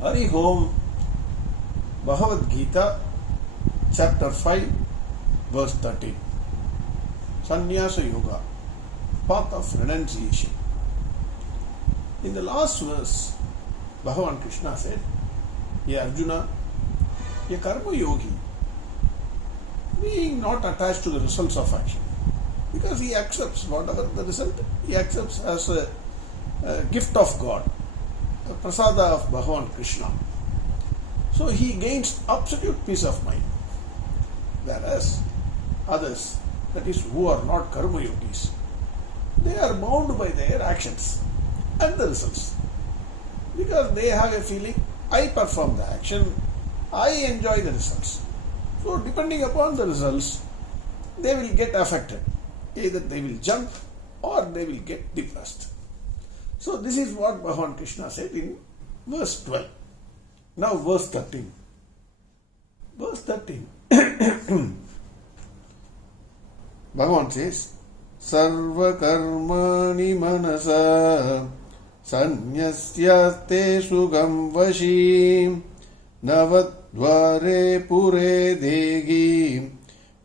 Hari Om, Bhagavad Gita, Chapter 5, Verse 13. Sanyasa Yoga, path of renunciation. In the last verse, Bhagavan Krishna said, "Ye Arjuna, a karma yogi, being not attached to the results of action, because he accepts whatever the result, he accepts as a gift of God, a prasada of Bhagavan Krishna. So he gains absolute peace of mind. Whereas others, that is, who are not karma yogis, they are bound by their actions and the results. Because they have a feeling, I perform the action, I enjoy the results. So depending upon the results, they will get affected. Either they will jump or they will get depressed. So this is what Bhagavan Krishna said in verse 12. Now verse 13. Verse 13. Bhagavan says, Sarva karmani manasa sanyasyaste sugam vashim navadvare pure degi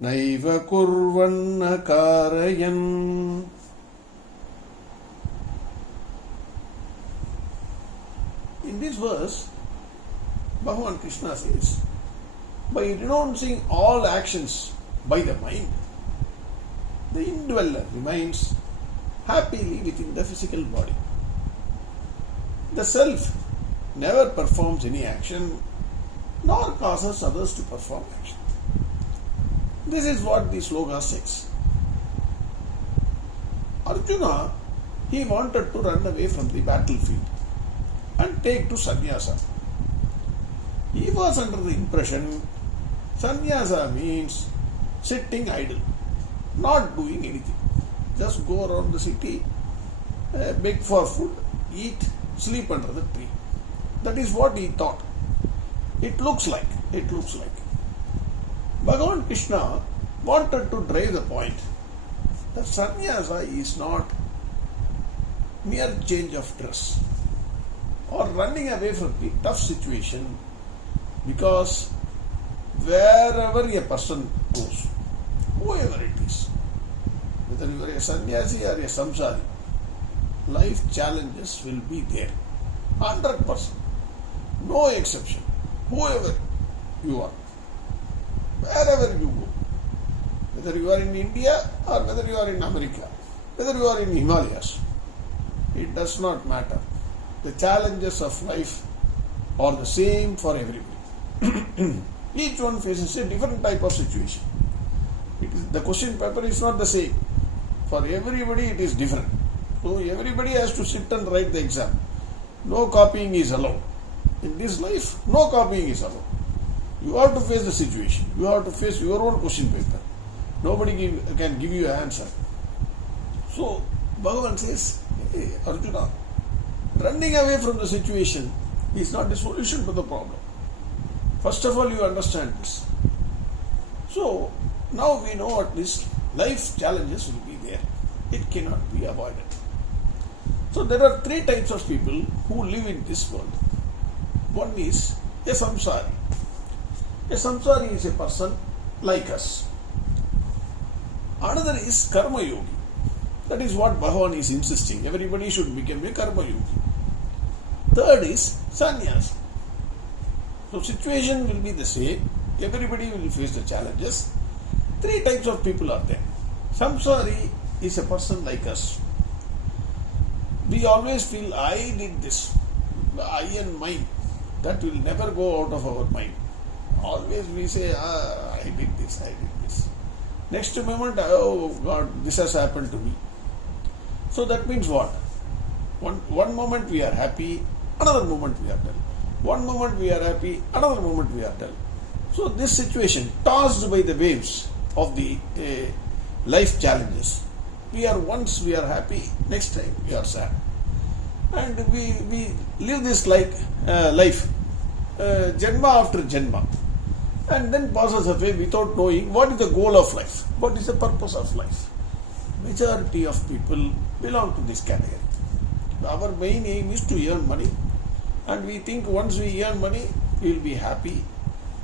naiva kurvanna karayan. In this verse, Bhagavan Krishna says, by renouncing all actions by the mind, the indweller remains happily within the physical body. The self never performs any action nor causes others to perform action. This is what the sloka says. Arjuna, he wanted to run away from the battlefield and take to sanyasa. He was under the impression sanyasa means sitting idle, not doing anything. Just go around the city, beg for food, eat, sleep under the tree. That is what he thought. It looks like. Bhagavan Krishna wanted to drive the point that sanyasa is not mere change of dress or running away from the tough situation, because wherever a person goes, whoever it is, whether you are a sannyasi or a samsari, life challenges will be there. 100%. No exception. Whoever you are, wherever you go, whether you are in India or whether you are in America, whether you are in Himalayas, it does not matter. The challenges of life are the same for everybody. Each one faces a different type of situation. The question paper is not the same. For everybody it is different. So everybody has to sit and write the exam. No copying is allowed. In this life, no copying is allowed. You have to face the situation. You have to face your own question paper. Nobody can give you an answer. So Bhagavan says, hey, Arjuna, running away from the situation is not the solution to the problem. First of all, you understand this. So now we know what this life challenges will be there. It cannot be avoided. So there are three types of people who live in this world. One is a samsari. A samsari is a person like us. Another is karma yogi. That is what Bhagavan is insisting. Everybody should become a karma yogi. Third is sannyas. So situation will be the same. Everybody will face the challenges. Three types of people are there. Samsari is a person like us. We always feel, I did this. I and mine. That will never go out of our mind. Always we say, I did this. Next moment, oh God, this has happened to me. So that means what? One moment we are happy, another moment we are dull. One moment we are happy, another moment we are dull. So this situation, tossed by the waves of the life challenges, once we are happy, next time we are sad. And we live this life, janma after janma, and then passes away without knowing what is the goal of life, what is the purpose of life. Majority of people belong to this category. Our main aim is to earn money, And we think once we earn money, we will be happy.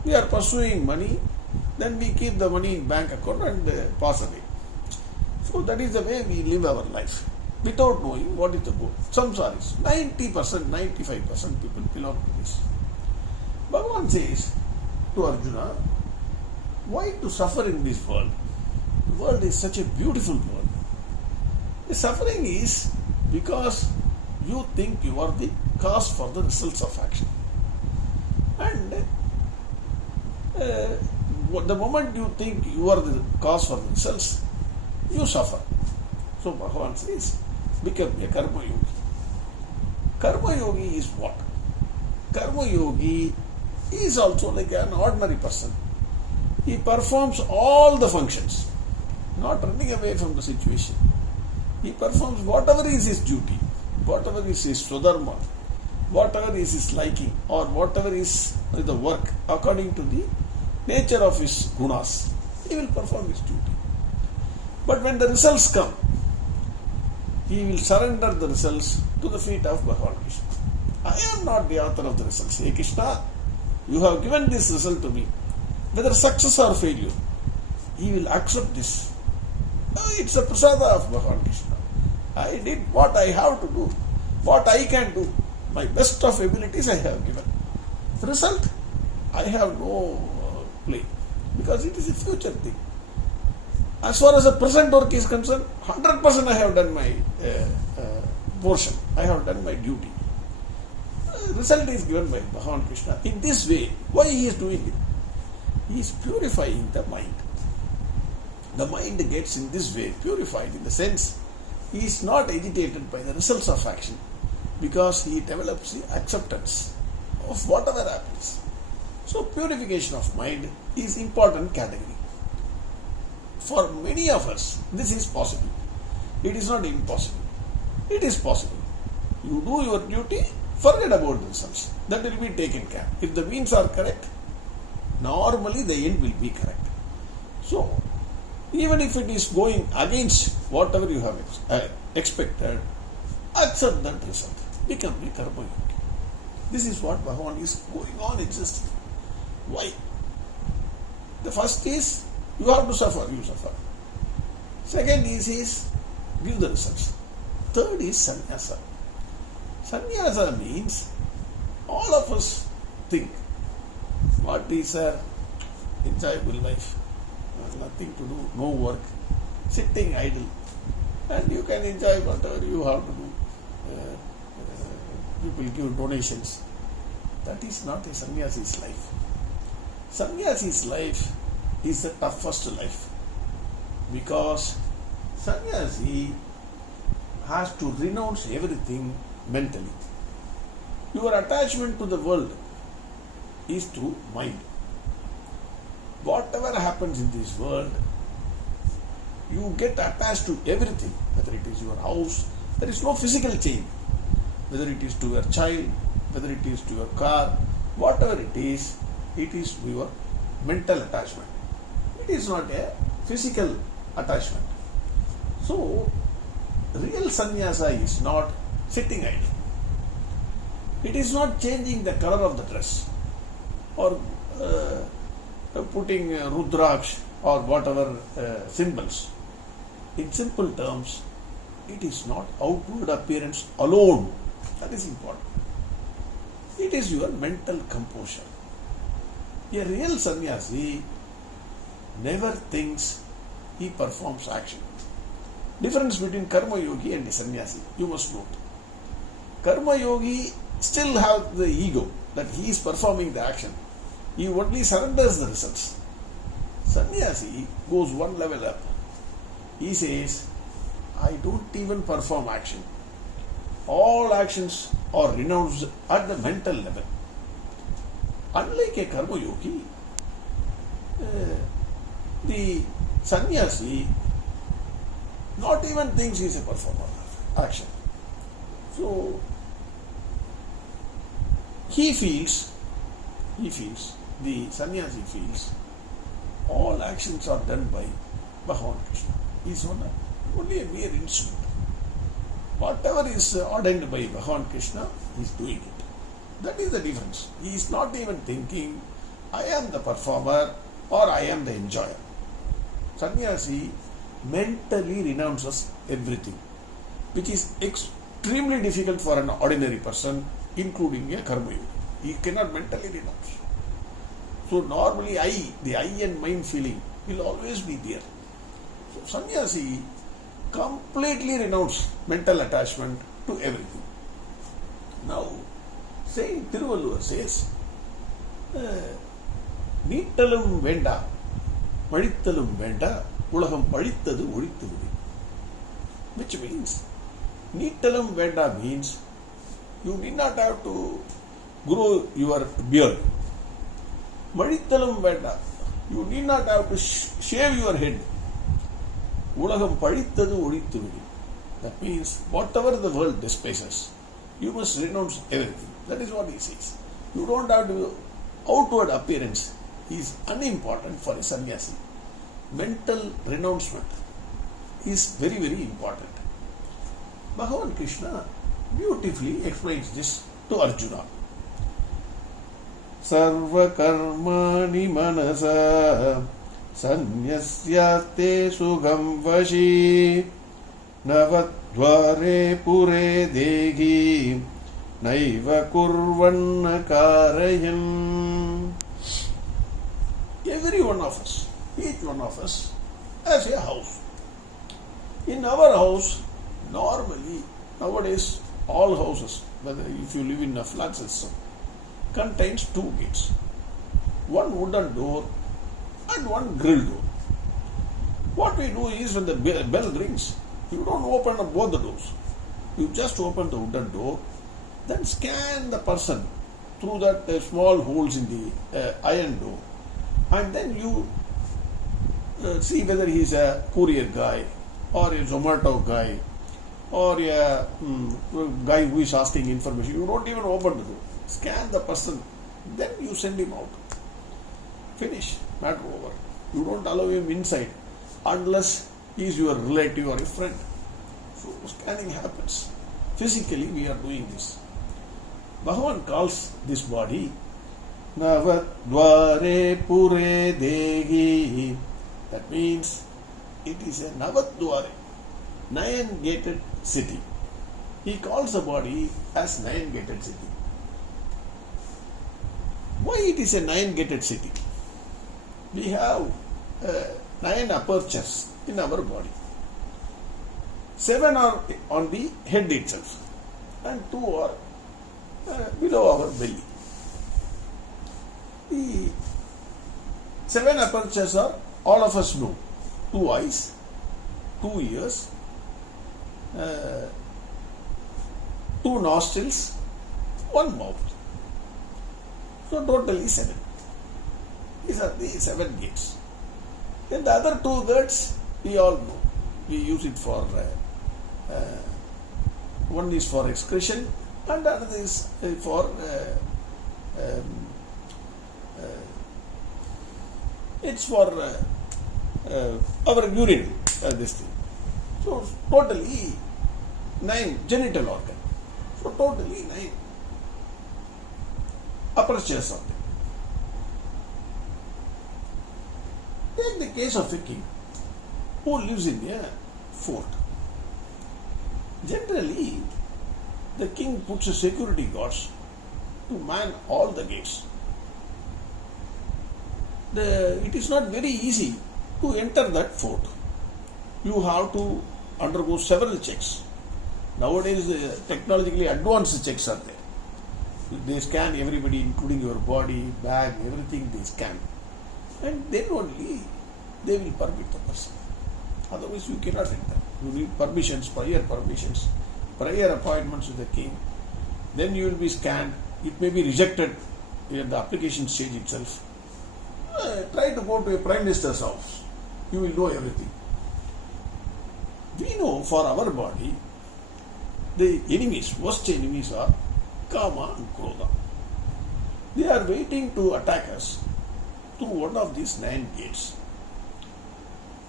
We are pursuing money, then we keep the money in bank account and pass away. So that is the way we live our life, without knowing what is the goal. Samsaris, 90%, 95% people belong to this. Bhagavan says to Arjuna, why to suffer in this world? The world is such a beautiful world. The suffering is because you think you are the cause for the results of action. And the moment you think you are the cause for the results, you suffer. So Bhagavan says, become a karma yogi. Karma yogi is what? Karma yogi is also like an ordinary person. He performs all the functions, not running away from the situation. He performs whatever is his duty, whatever is his swadharma, whatever is his liking, or whatever is the work according to the nature of his gunas. He will perform his duty. But when the results come, he will surrender the results to the feet of Bhagavan Krishna. I am not the author of the results. Hey Krishna, you have given this result to me. Whether success or failure, he will accept this. It's a prasada of Bhagavan Krishna. I did what I have to do, what I can do. My best of abilities I have given. The result, I have no play, because it is a future thing. As far as the present work is concerned, 100% I have done my portion. I have done my duty. Result is given by Bhagavan Krishna. In this way, why he is doing it? He is purifying the mind. The mind gets in this way purified, in the sense he is not agitated by the results of action, because he develops the acceptance of whatever happens. So purification of mind is important category. For many of us, this is possible. It is not impossible. It is possible. You do your duty, forget about the results. That will be taken care. If the means are correct, normally the end will be correct. So, even if it is going against whatever you have expected, accept that result. Become a karma yogi. This is what Bhagavan is going on existing. Why? The first is, you have to suffer, you suffer. Second is give the results. Third is sanyasa. Sanyasa means all of us think, what is a enjoyable life? Nothing to do, no work, sitting idle, and you can enjoy whatever you have to do. People give donations. That is not a sannyasi's life. Sannyasi's life is the toughest life, because sannyasi has to renounce everything mentally. Your attachment to the world is through mind. Whatever happens in this world, you get attached to everything, whether it is your house, there is no physical change, whether it is to your child, whether it is to your car, whatever it is your mental attachment. It is not a physical attachment. So, real sannyasa is not sitting idle. It is not changing the color of the dress or putting rudraksh or whatever symbols. In simple terms, it is not outward appearance alone. That is important. It is your mental composure. A real sannyasi never thinks, he performs action. Difference between karma yogi and the sannyasi, you must note. Karma yogi still have the ego that he is performing the action. He only surrenders the results. Sannyasi goes one level up. He says, I don't even perform action. All actions are renounced at the mental level. Unlike a karma yogi, the sannyasi not even thinks he is a performer of action. So, he feels, the sannyasi feels, all actions are done by Bhagavan Krishna. He is only a mere instrument. Whatever is ordained by Bhagavan Krishna, he is doing it. That is the difference. He is not even thinking, I am the performer or I am the enjoyer. Sannyasi mentally renounces everything, which is extremely difficult for an ordinary person, including a karma yogi. He cannot mentally renounce. So normally the I and mind feeling will always be there. So sannyasi completely renounce mental attachment to everything. Now, Saint Thiruvalluvar says, நீட்டலும் வேண்டா பழித்தலும் வேண்டா உலகம் பழித்தது ஒழித்து விடு. Which means, நீட்டலும் வேண்டா means you need not have to grow your beard. பழித்தலும் வேண்டா, you need not have to shave your head. உலகம் பழித்தது ஒழித்து விடு. That means whatever the world despises, you must renounce everything. That is what he says. You don't have to outward appearance is unimportant for a sannyasi. Mental renouncement is very, very important. Bhagavan Krishna beautifully explains this to Arjuna. Sarva karmani manasa sanyasyaste sugam vashi navadvare pure dehi naiva kurvanna karayam. Every one of us, each one of us has a house. In our house, normally, nowadays, all houses, whether if you live in a flat system, contains two gates. One wooden door and one grill door. What we do is when the bell rings, you don't open up both the doors. You just open the wooden door, then scan the person through that small holes in the iron door, and then you see whether he is a courier guy or a Zomato guy or a guy who is asking information. You don't even open the door. Scan the person, then you send him out. Finish. Matter over. You don't allow him inside unless he is your relative or a friend. So scanning happens. Physically we are doing this. Bhagavan calls this body Navadvare Pure Dehi. That means it is a Navadvare, 9-gated city. He calls the body as 9-gated city. Why it is a 9-gated city? We have 9 apertures in our body. 7 are on the head itself and 2 are below our belly. The 7 apertures are, all of us know, 2 eyes, 2 ears, 2 nostrils, 1 mouth. So totally 7. These are the 7 gates. Then the other 2 gates we all know. We use it for, one is for excretion and another is for it's for our urine, this thing. So totally 9 genital organ. So totally 9 apertures of them. Take the case of a king who lives in a fort. Generally, the king puts a security guards to man all the gates. It is not very easy to enter that fort. You have to undergo several checks. Nowadays, technologically advanced checks are there. They scan everybody, including your body, bag, everything they scan. And then only they will permit the person. Otherwise, you cannot enter. You need permissions, prior appointments with the king. Then you will be scanned. It may be rejected in the application stage itself. Try to go to a Prime Minister's house. You will know everything. We know for our body, the enemies, worst enemies are Kama and Krodha. They are waiting to attack us through one of these 9 gates.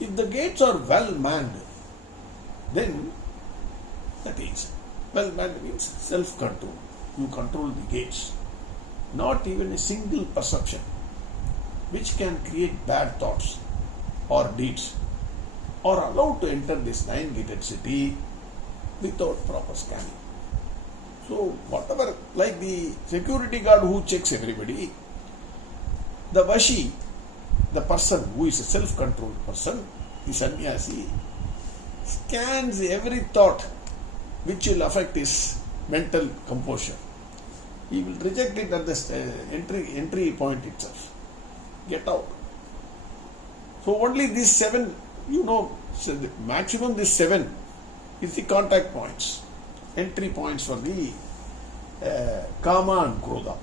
If the gates are well manned, then that is, well manned means self-control. You control the gates. not even a single perception which can create bad thoughts or deeds, are allowed to enter this nine-gated city without proper scanning. So whatever, like the security guard who checks everybody, the Vashi, the person who is a self-controlled person, the sannyasi, scans every thought which will affect his mental composure. He will reject it at the entry point itself. Get out. So only these 7, so the maximum these 7 is the contact points, entry points for the Kama and Krodha.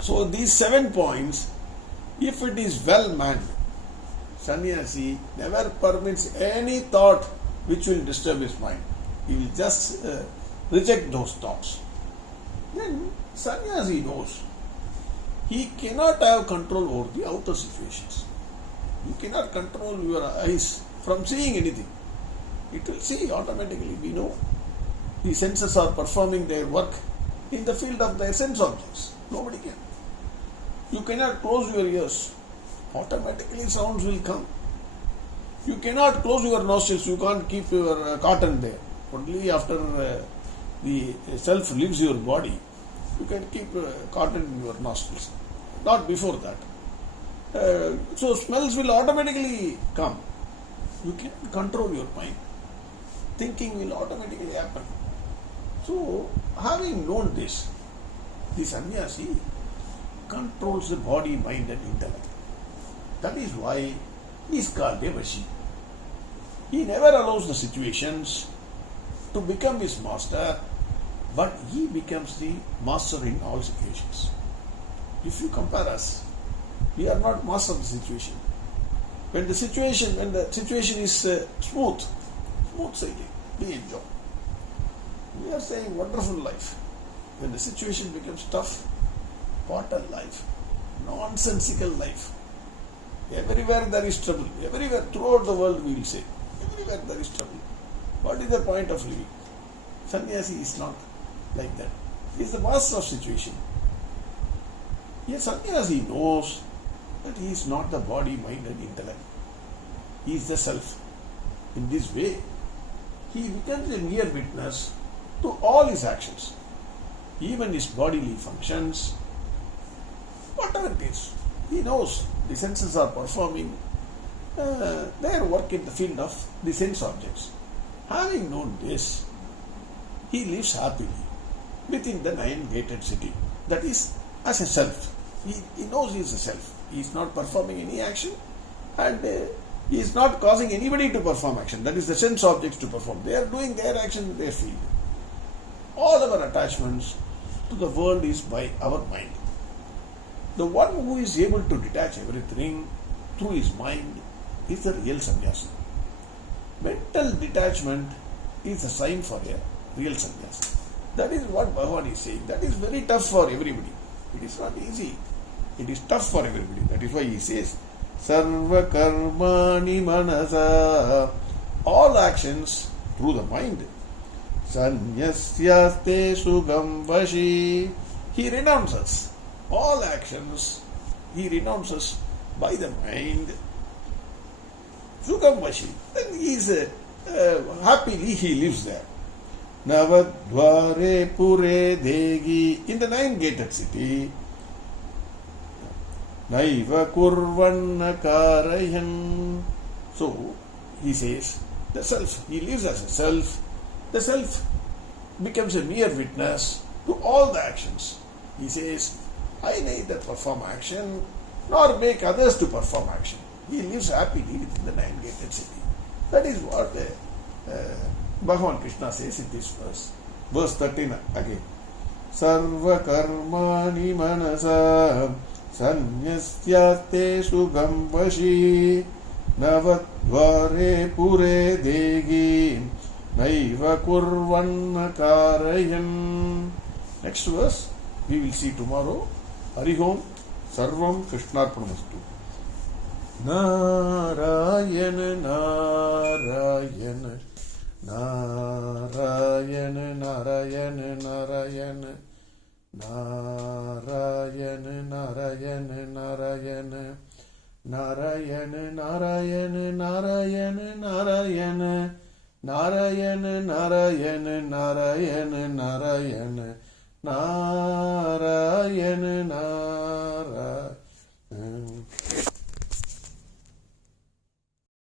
So these 7 points, if it is well manned, sannyasi never permits any thought which will disturb his mind. He will just reject those thoughts. Then sannyasi knows he cannot have control over the outer situations. You cannot control your eyes from seeing anything. It will see automatically. We know the senses are performing their work in the field of their sense objects. Nobody can. You cannot close your ears. Automatically sounds will come. You cannot close your nostrils. You can't keep your cotton there. Only after the self leaves your body, you can keep cotton in your nostrils. Not before that. So smells will automatically come. You can control your mind. Thinking will automatically happen. So, having known this, the sannyasi controls the body, mind and intellect. That is why he is called a Vashi. He never allows the situations to become his master, but he becomes the master in all situations. If you compare us, we are not master of the situation. When the situation is smooth sailing, we enjoy. We are saying wonderful life. When the situation becomes tough, bottle life, nonsensical life. Everywhere there is trouble. Everywhere throughout the world we will say, everywhere there is trouble. What is the point of living? Sannyasi is not like that. He is the master of situation. Yes, sannyasi knows that he is not the body, mind and intellect. He is the self. In this way, he becomes a mere witness to all his actions, even his bodily functions, whatever it is. He knows the senses are performing their work in the field of the sense objects. Having known this, he lives happily within the nine-gated city. That is, as a self. He knows he is a self. He is not performing any action and he is not causing anybody to perform action. That is the sense objects to perform. They are doing their action in their field. All our attachments to the world is by our mind. The one who is able to detach everything through his mind is the real sannyasi. Mental detachment is a sign for a real sannyasi. That is what Bhagavan is saying. That is very tough for everybody. It is not easy. It is tough for everybody. That is why he says, Sarva karmani manasa. All actions through the mind. Sanyasyaste sugam vashi. He renounces all actions. He renounces by the mind. Sugam vashi. Then he is happily he lives there. Navadvare pure degi. In the nine-gated city. Naiva kurvanna karayan. So, he says, the self, he lives as a self. The self becomes a mere witness to all the actions. He says, I neither perform action nor make others to perform action. He lives happily within the nine-gated city. That is what Bhagavan Krishna says in this verse. Verse 13 again. Sarva karmani manasa sanyasyaste sugam vashi navadvare pure degi naiva kurvanna karayan. Next verse we will see tomorrow. Harihom Sarvam Krishnarpanamastu. Narayana Narayana Narayana Narayana Narayana Narayana Narayana, Narayana, Narayana, Narayana, Narayana, Narayana, Narayana, Narayana, Narayana, Narayana.